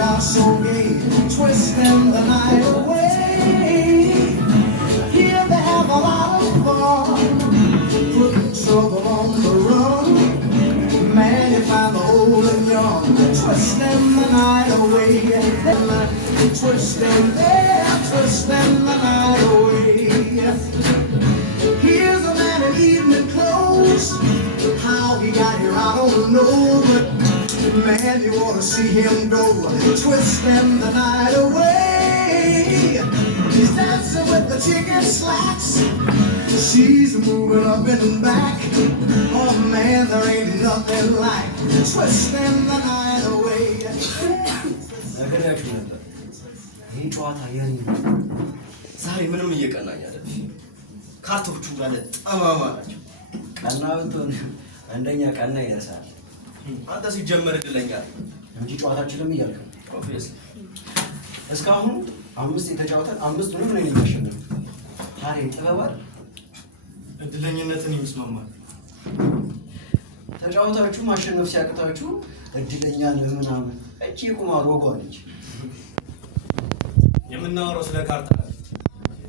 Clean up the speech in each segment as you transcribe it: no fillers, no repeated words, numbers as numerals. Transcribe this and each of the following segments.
are so gay, twisting the night away. Here they have a lot of fun, putting trouble on the run. Man, you find the old and young, twisting the night away. Twisting, they're twisting the night away. Here's a man in evening clothes. How he got here, I don't know, but man, you ought to see him go, twisting the night away. He's dancing with the chicken slacks. She's moving up and back. Oh man, there ain't nothing like twisting the night away. ይህ ጨዋታ የኔ ዛሬ ምንም እየቀናኝ አይደል? ካርቶቹ ጋር ጠማማ ናቸው። ቀናውቱን አንደኛ ቀና ይደርሳል። አንተ ሲጀመር እድለኛ እንጂ ጨዋታችንም እያልክ ኦብቪየስ እስካሁን 5 የተጫወተን 5ቱንም ነው የሚያሸንፈው። ታሪ ጥበባል እድለኝነትን ይመስማማል። ተጫወታችሁ ማሸነፍ ሲያቅታችሁ እድለኛ ነህ ምናምን እቺ ቁማር ወጓለች። የምናወራው ስለ ካርታ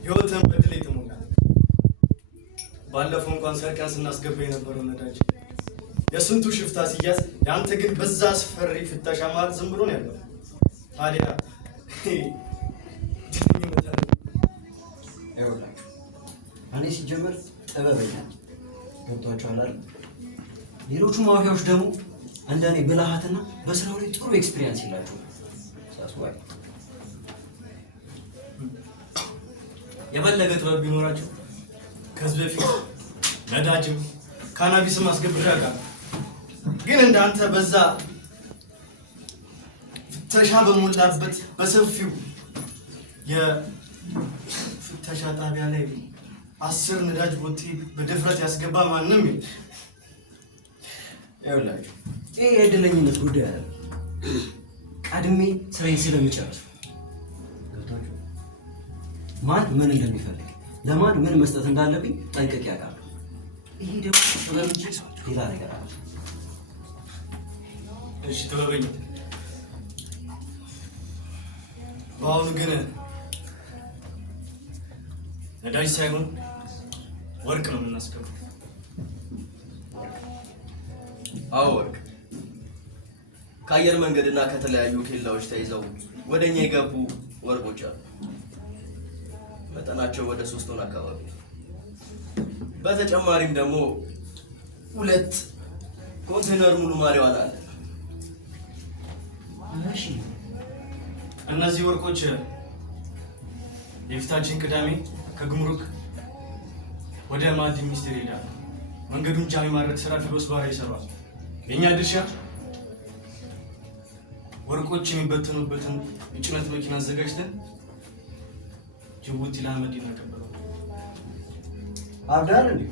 ህይወትን በድል የተሞላ ባለፈው እንኳን ሰርቀን ስናስገባ የነበረው ነዳጅ የስንቱ ሽፍታ ሲያዝ ያንተ ግን በዛ አስፈሪ ፍተሻ ማለት ዝም ብሎ ነው ያለው። ታዲያ እኔ ሲጀመር ጥበበኛ ገብቷቸዋል አይደል? ሌሎቹ ማፊያዎች ደግሞ እንደኔ ብልሃትና በስራው ላይ ጥሩ ኤክስፒሪየንስ ይላቸው ሳስዋይ የበለገ ጥበብ ቢኖራቸው ከዚህ በፊት ነዳጅም ካናቢስም አስገብቼ አውቃለሁ። ግን እንዳንተ በዛ ፍተሻ በሞላበት በሰፊው የፍተሻ ጣቢያ ላይ 10 ነዳጅ ቦቴ በድፍረት ያስገባ ማንም የለም። ይኸውላችሁ ይሄ የእድለኝነት ጉዳይ አይደለም። ቀድሜ ስራዬን ስለምጨርስ ገብቷችሁ ማን ምን እንደሚፈልግ ለማን ምን መስጠት እንዳለብኝ ጠንቅቄ አውቃለሁ። ይሄ ደግሞ ጥበብ እንጂ ሌላ ነገር አለ። እሺ ጥበበኛ፣ በአሁኑ ግን ነዳጅ ሳይሆን ወርቅ ነው የምናስገባው። አዎ ወርቅ ከአየር መንገድና ከተለያዩ ኬላዎች ተይዘው ወደኛ የገቡ ወርቆች አሉ። መጠናቸው ወደ 3 ቶን አካባቢ። በተጨማሪም ደግሞ 2 ኮንቴነር ሙሉ ማሪዋና አለ። እሺ እነዚህ ወርቆች የፊታችን ቅዳሜ ከግምሩክ ወደ ማዕድን ሚኒስቴር ይሄዳሉ። መንገዱን ጃሚ ማድረግ ስራ ፊሎስ ባራ ይሰራል። የኛ ድርሻ ወርቆች የሚበተኑበትን የጭነት መኪና አዘጋጅተን ጅቡቲ ለአህመድ እናቀበለው። አብዳል እንዴ?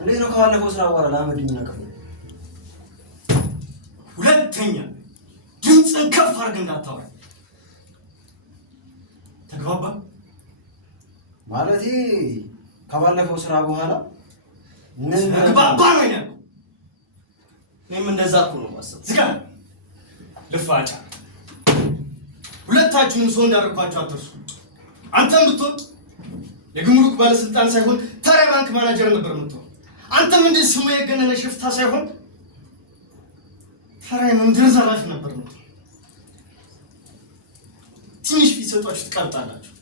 እንዴት ነው ካለፈው ስራ በኋላ ለአህመድ እናቀበለው? ሁለተኛ ድምፅን ከፍ አድርገህ እንዳታወራ። ተግባባ? ማለቴ ከባለፈው ስራ በኋላ ምን ተግባባ ነው ያለው? እኔም እንደዛ እኮ ነው ማሰብ። ዝጋ ልፋጫ። ሁለታችሁንም ሰው እንዳደረኳችሁ አትርሱ። አንተም ብትሆን የግምሩክ ባለስልጣን ሳይሆን ተራ ባንክ ማናጀር ነበር የምትሆን። አንተም እንደ ስሙ የገነነ ሽፍታ ሳይሆን ተራ የመንደር ዘራፊ ነበር የምትሆን። ትንሽ ፊት ሰጧችሁ ትቀልጣላችሁ።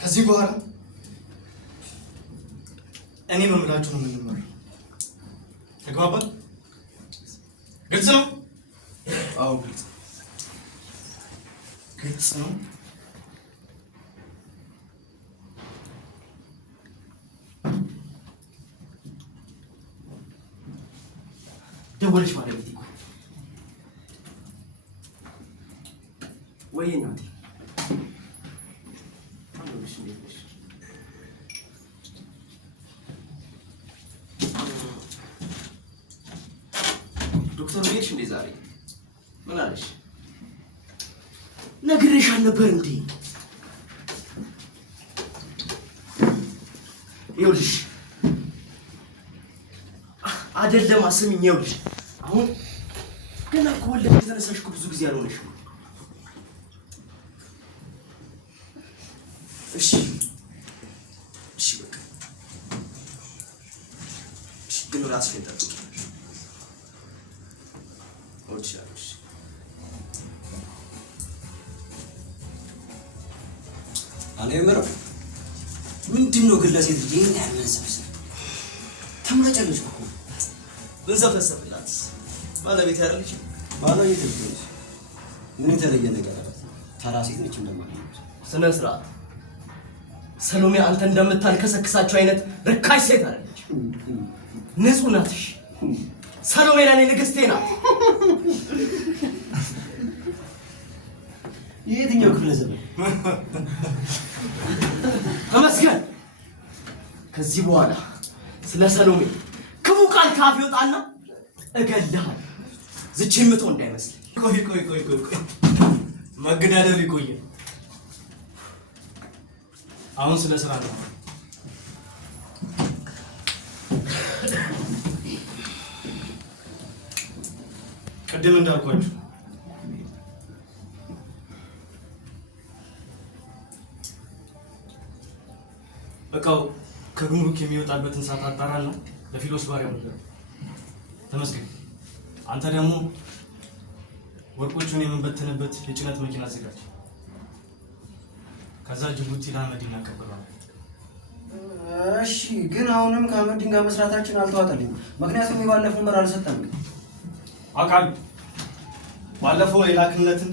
ከዚህ በኋላ እኔ በምላችሁ ነው የምንመራው። ተግባባን? ግልጽ ነው? አዎ ግልጽ ነው። ደወለሽ ማለት ነው ወይ እናቴ? ዶክተር ጌሽ እንዴ ዛሬ ምን አለሽ? ነግሬሽ አልነበር እንዴ? ይኸውልሽ አይደለም አስሚኝ። ይኸውልሽ አሁን ገና እኮ ወለድሽ የተነሳሽ እኮ ብዙ ጊዜ አልሆነሽም። እሺ በቃ እሺ፣ ግን ራስሽን ጠብቂ። እወድሻለሁ። እኔ የምለው ምንድን ነው ግን ለሴት ልጅ ይሄን ያህል መንሰብሰብ? ተምረጨልሽ እኮ ብንሰፈሰፍላትስ? ባለቤት ያደርግሽ ባለቤት ልጅ ምን የተለየ ነገር አለ? ተራ ሴት ነች እንደማለት ነው። ስነ ስርዓት ሰሎሜ፣ አንተ እንደምታልከሰክሳቸው አይነት ርካሽ ሴት አይደለች። ንጹህ ናትሽ። ሰሎሜ ለኔ ንግስቴ ናት። የትኛው ክፍለ ዘመን ተመስገን። ከዚህ በኋላ ስለ ሰሎሜ ክፉ ቃል ካፍ ይወጣና እገልሃለሁ። ዝች የምትሆን እንዳይመስል። ቆይ መገዳደል ይቆየ። አሁን ስለ ስራ ነው። ቅድም እንዳልኳችሁ እቃው ከጉምሩክ የሚወጣበትን ሰዓት አጣራና ለፊሎስ ባሪያው ነገር ተመስገን። አንተ ደግሞ ወርቆቹን የምንበተንበት የጭነት መኪና አዘጋጅ። ከዛ ጅቡቲ ለአህመዲን እናቀበለዋለን። እሺ፣ ግን አሁንም ከአህመዲን ጋር መስራታችን አልተዋጠልኝም። ምክንያቱም የባለፈው መር አልሰጠንም። አውቃለሁ። ባለፈው የላክነትን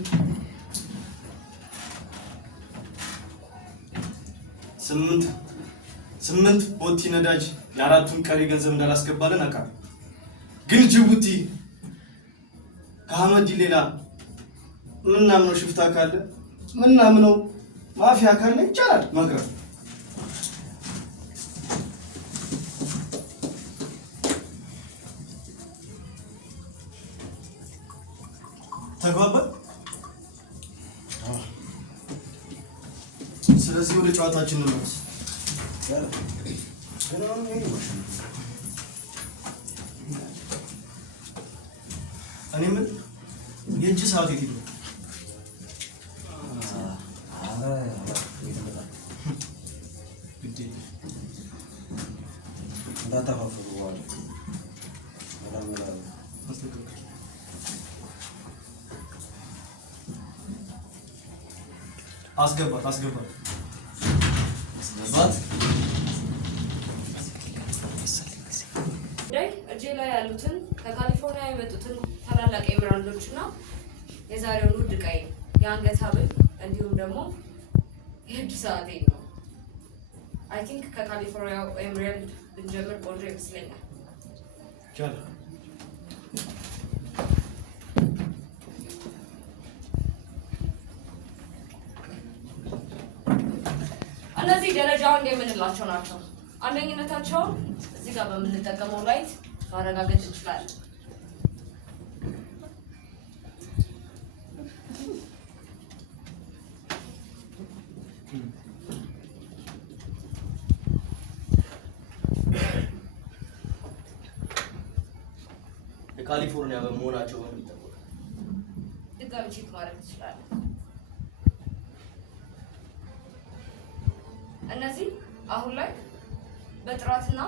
ስምንት ቦቲ ነዳጅ የአራቱን ቀሪ ገንዘብ እንዳላስገባለን አውቃለሁ። ግን ጅቡቲ ከአህመዲን ሌላ ምናምነው ሽፍታ ካለ ምናምነው ማፊያ ካለ ይቻላል መቅረብ። ተግባባን? ስለዚህ ወደ ጨዋታችን እንመለስ። እኔ ምን የእጅ ሰዓት የት ነው? እንዳታፋፍሩ በኋላ አስገባት። እጄ ላይ ያሉትን ከካሊፎርኒያ የመጡትን ታላላቅ ኤምራልዶች እና የዛሬውን ውድ ዕቃዬ የአንገት ሐብል እንዲሁም ደግሞ የእጅ ሰዓቴ ነው። አይ ቲንክ ከካሊፎርኒያ ኤምራልድ ብንጀምር ቆንጆ ይመስለኛል። እነዚህ ደረጃ አንድ የምንላቸው ናቸው። አንደኝነታቸውን እዚህ ጋር በምንጠቀመው ላይት ማረጋገጥ እንችላለን። የካሊፎርኒያ በመሆናቸው ነው የሚጠበቀው። ድጋሚ ቼክ ማድረግ ትችላለን። እነዚህ አሁን ላይ በጥራትና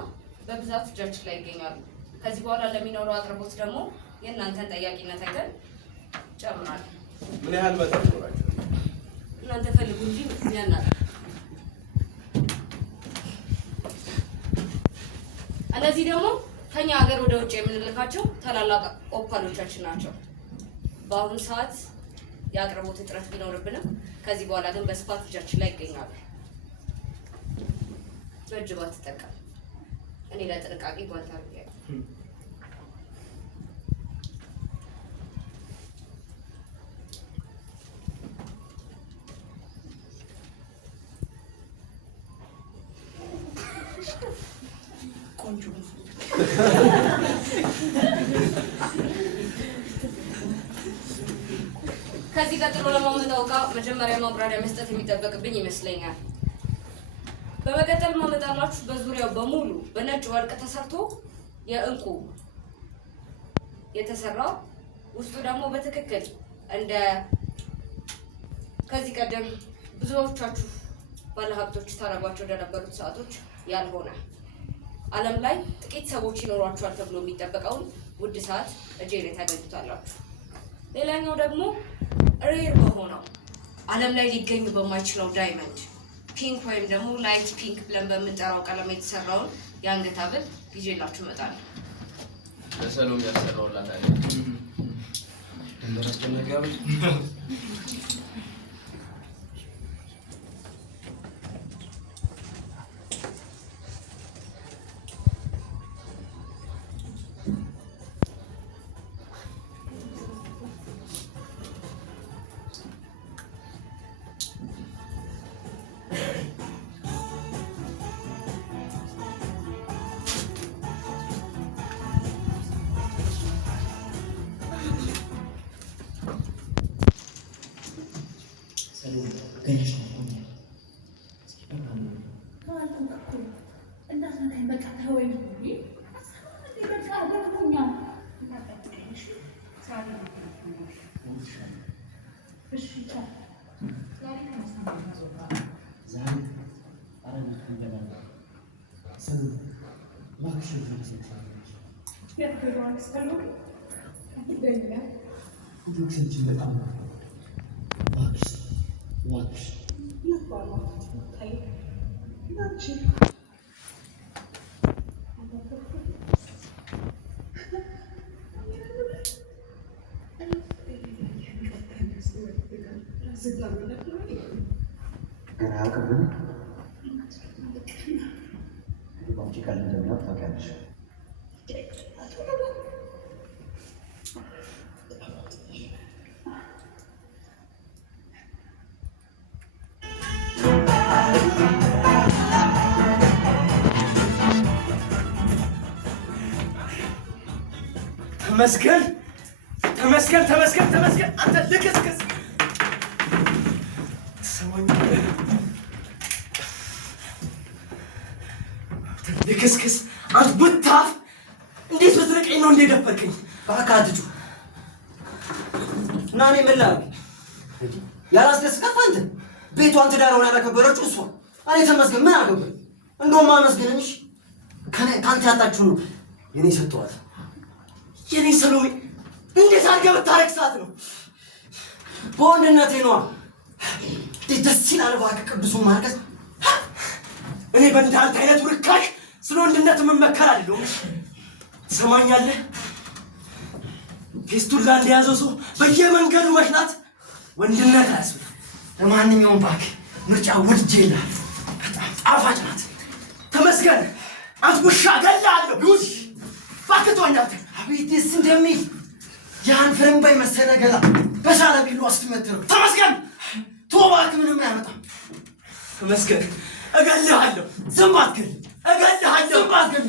በብዛት እጃችን ላይ ይገኛሉ። ከዚህ በኋላ ለሚኖረው አቅርቦት ደግሞ የእናንተን ጠያቂነት አይተን ጨምራለን። ምን ያህል መጠን ይኖራቸው? እናንተ ፈልጉ እንጂ ያናል። እነዚህ ደግሞ ከኛ ሀገር ወደ ውጭ የምንልካቸው ታላላቅ ኦፓሎቻችን ናቸው። በአሁኑ ሰዓት የአቅርቦት እጥረት ቢኖርብንም ከዚህ በኋላ ግን በስፋት እጃችን ላይ ይገኛሉ። በእጅ ባትጠቀም እኔ ለጥንቃቄ ጓንት አድርጌያለሁ። ቆንጆ ከዚህ ቀጥሎ ለማመጣው ዕቃ መጀመሪያ ማብራሪያ መስጠት የሚጠበቅብኝ ይመስለኛል። በመቀጠል ማመጣላችሁ በዙሪያው በሙሉ በነጭ ወርቅ ተሰርቶ የእንቁ የተሰራ ውስጡ ደግሞ በትክክል እንደ ከዚህ ቀደም ብዙዎቻችሁ ባለሀብቶች ታረጓቸው እንደነበሩት ሰዓቶች ያልሆነ ዓለም ላይ ጥቂት ሰዎች ይኖሯቸዋል ተብሎ የሚጠበቀውን ውድ ሰዓት እጄ ላይ ታገኙታላችሁ። ሌላኛው ደግሞ ሬር በሆነው ዓለም ላይ ሊገኙ በማይችለው ዳይመንድ ፒንክ ወይም ደግሞ ላይት ፒንክ ብለን በምንጠራው ቀለም የተሰራውን የአንገት ሐብል ይዤላችሁ እመጣለሁ። ለሰሎም ያሰራውላት አለ እንደራስጨነቀው ተመስገን ተመስገን ተመስገን ተመስገን አንተ ልክስክስ ትሰማኛለህ? ልክስክስ አንተ ብታፍ እንዴት ብትርቀኝ ነው እንደደፈርከኝ? እባክህ አትጩ እና እኔ ምን ላድርግ? ያላስደስታት አንተ ቤቷን ትዳረውን ያላከበረችው እሷ እኔ ተመስገን ምን አገባኝ? እንደውም አመስገነኝ ከአንተ ያጣችሁ ነው የኔ ሰጠኋት። የኔ ሰሎሜ እንዴት አድርገህ ብታረክሳት ነው? በወንድነቴ ነዋ። ደስ ይላል። እባክህ ቅዱሱን ማርከስ እኔ በእንዳንተ አይነቱ ርካሽ ስለ ወንድነት የምመከር አይደለሁም። ትሰማኛለህ? ፌስቱላ እንደያዘው ሰው በየመንገዱ መሽናት ወንድነት አያስብልም። ለማንኛውም እባክህ ምርጫ ወድጄልሃለሁ። በጣም ጣፋጭ ናት። ተመስገን አንተ ውሻ እገልሃለሁ። ይሁን እባክህ ተወኝ አንተ። አቤት ደስ እንደሚል ያን ፍሬምባ የመሰለ ገላ በሳለ ቢሉ አስትመትረው። ተመስገን ተው እባክህ፣ ምንም አያመጣም። ተመስገን እገልሃለሁ። ዝም አትገል። እገልሃለሁ። ዝም አትገል።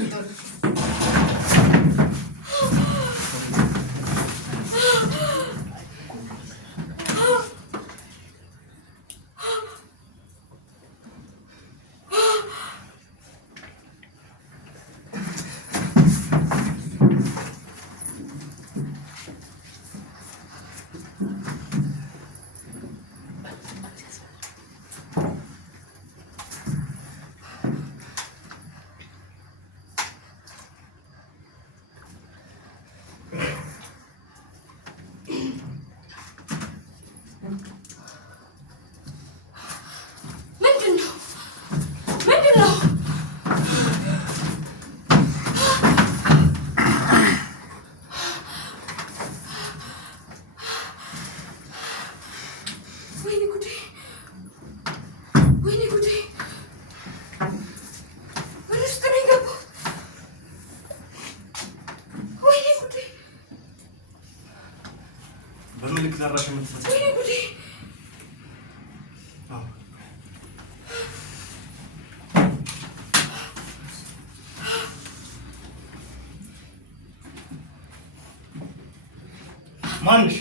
ማንሽ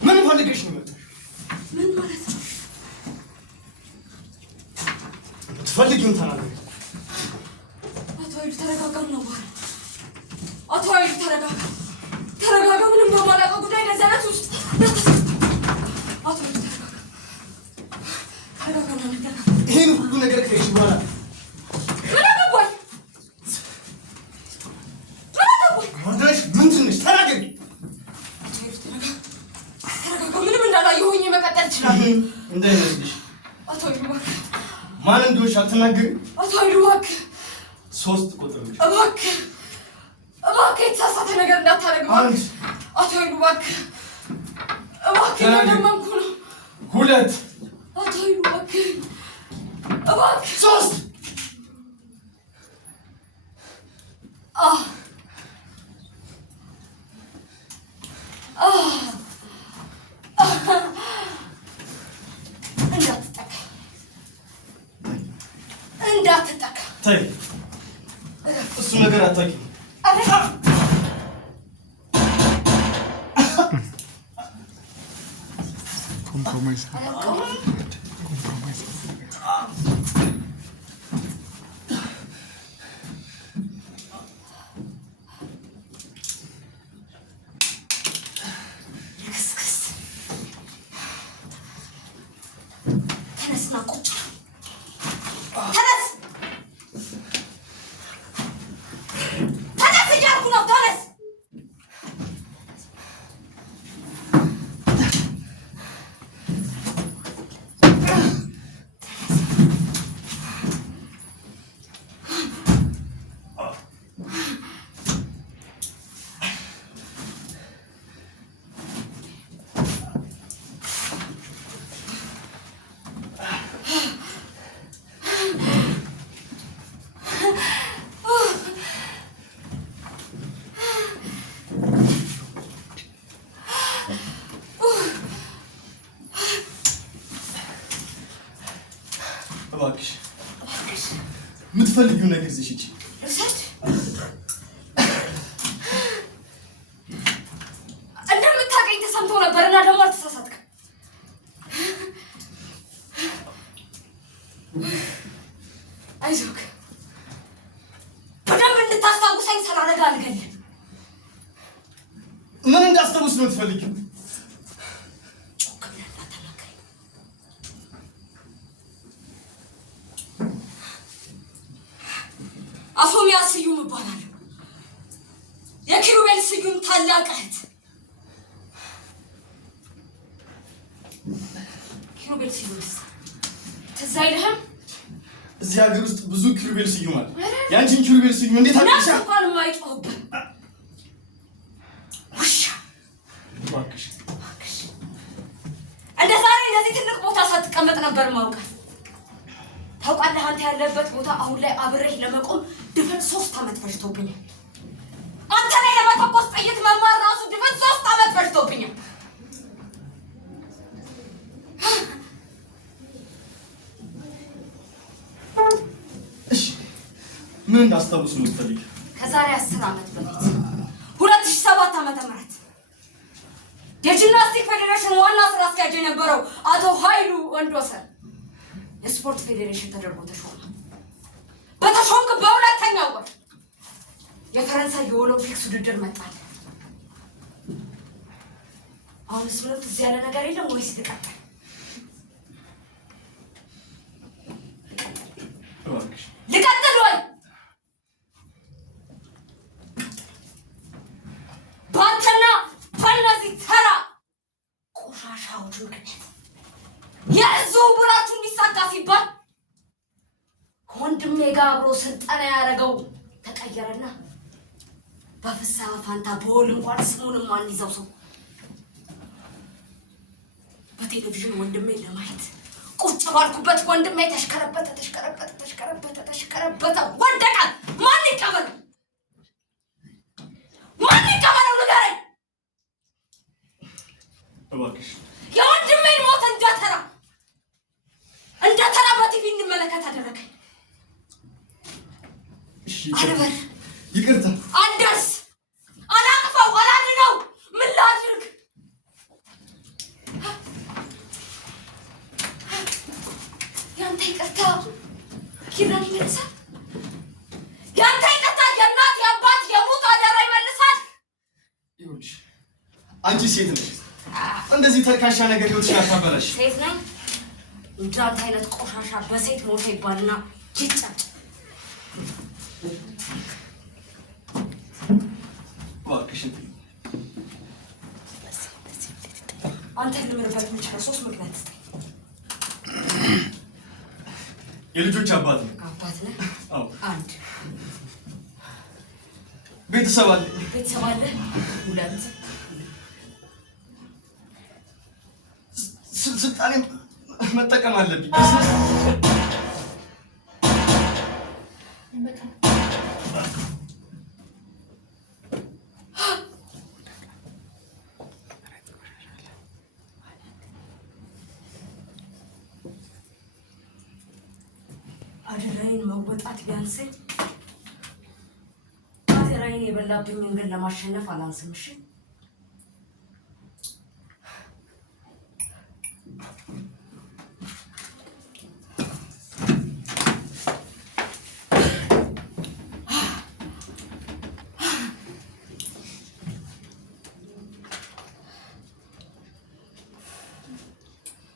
ምን ፈልገሽ ነው የመጣሽ? ምን ማለት ነው? ትፈልጊውን ተናገሪ። አቶ ኃይሉ ተረጋጋ ነው። አቶ ኃይሉ ተረጋጋ። ተረጋጋ። ምንም በማላውቀው ጉዳይ ነዘረት ውስጥ ይሄን ሁሉ ነገር ከሄድሽ በኋላ ወርደሽ ምንድን ነሽ? ተናገሪ። ምንም እንዳላየሁኝ መቀጠል እችላለሁ። እንዳይመስልሽ። አቶ ኃይሉ እባክህ። ማን እንደሆንሽ አትናገሪም? አቶ ኃይሉ እባክህ። 3 ቁጥር ብቻ። እባክህ የተሳሳተ ነገር እንዳታደርግ እባክህ። አቶ ኃይሉ እባክህ እየለመንኩ ነው። 2 አቶ ኃይሉ እባክህ 3 እንዳትጠቃ ተይ። እሱ ነገር አታውቂም። Compromise. እባክሽ የምትፈልጊው ነገር ይዘሽ ሂጂ። እንደምታውቀኝ ተሰምቶ ነበርና ደግሞ አልተሳሳትክም። አይዞህ፣ በደንብ እንድታስታውሰኝ ስላደረግ አልገልም። ምን እንዳስታውስ ነው የምትፈልጊው? አፎሚያ ስዩም እባላለሁ። የኪሩቤል ስዩም ታላቅ እህት። ኪሩቤል ስዩም ትዝ አይልህም? እዚህ ሀገር ውስጥ ብዙ ኪሩቤል ስዩም አለ። ያንቺን ኪሩቤል ስዩም እንዴት አጥቅሻ? ነፍስ እንኳን የማይጮህብህ ውሻ። እባክሽ እንደ ዛሬ እንደዚህ ትልቅ ቦታ ሳትቀመጥ ነበር ማውቃት። ታውቃለህ፣ አንተ ያለበት ቦታ አሁን ላይ አብሬህ ለመቆም ድፍን 3 ዓመት ፈጅቶብኛል። አንተ ላይ ለመተኮስ ጥይት መማር ራሱ ድፍን 3 ዓመት ፈጅቶብኛል። እሺ፣ ምን እንዳስታውስ ነው የምትፈልጊው? ከዛሬ 10 ዓመት በፊት 2007 ዓመተ ምህረት የጂምናስቲክ ፌዴሬሽን ዋና ስራ አስኪያጅ የነበረው አቶ ኃይሉ ወንዶሰን የስፖርት ፌዴሬሽን ተደርጎ ተሾመ። በተሾምክ በሁለተኛው ወር የፈረንሳይ የኦሎምፒክስ ውድድር መጣል። አሁንስ ምንም ትዝ ያለ ነገር የለም ወይስ ልቀጥል? ልቀጥል ወይ? በአንተና በእነዚህ ተራ ቆሻሻዎች ምክንያት የዝውውራችሁ እንዲሳካ ሲባል ከወንድሜ ጋር አብሮ ስልጠና ያደረገው ተቀየረና በፍስሐ ፋንታ በወል እንኳን ስሙንም አንይዘው ሰው በቴሌቪዥን ወንድሜ ለማየት ቁጭ ባልኩበት ወንድሜ ተሽከረበተ ወደቀ። ማን ይቀበለው? ንገረኝ። እባክሽ የወንድሜን ሞት እንደ ተራ በቲቪ እንመለከት አደረገኝ። አልበር ይቅርታ፣ አልደርስ፣ አላቅፈው፣ አላድነው። ምን ላድርግ? ያንተ ይቅርታ ኪራን ይመልሳል። ያንተ ይቅርታ የእናት የአባት የሙት አደራ ይመልሳል። ይኸውልሽ አንቺ ሴት ነሽ። እንደዚህ ተልካሻ ነገር ህይወትሽ አታበላሽ። ሴት ነኝ እንዳንተ አይነት ቆሻሻ በሴት ሞተ ይባልና ይጫጭ። እባክሽን አንተ ልምርበት የምችለው 3 ምክንያት እስኪ። የልጆች አባት ነው። አባት ነህ? አዎ። አንድ ቤተሰብ አለ። ቤተሰብ አለ? 2 ስልጣኔ መጠቀም አለብኝ። አደራዬን መወጣት ቢያንሰኝ አደራዬን የበላብኝን ግን ለማሸነፍ አላንስም። እሺ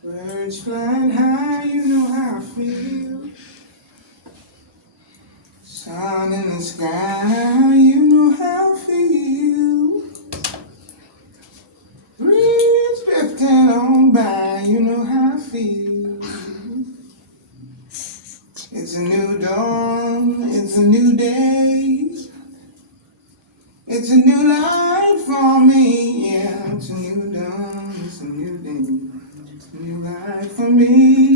Birds flying high, you know how I feel. Sun in the sky, you know how I feel. Breeze drifting on by, you know how I feel. It's a new dawn, it's a new day. It's a new life for me, yeah. It's a new dawn, it's a new day. It's a new life for me.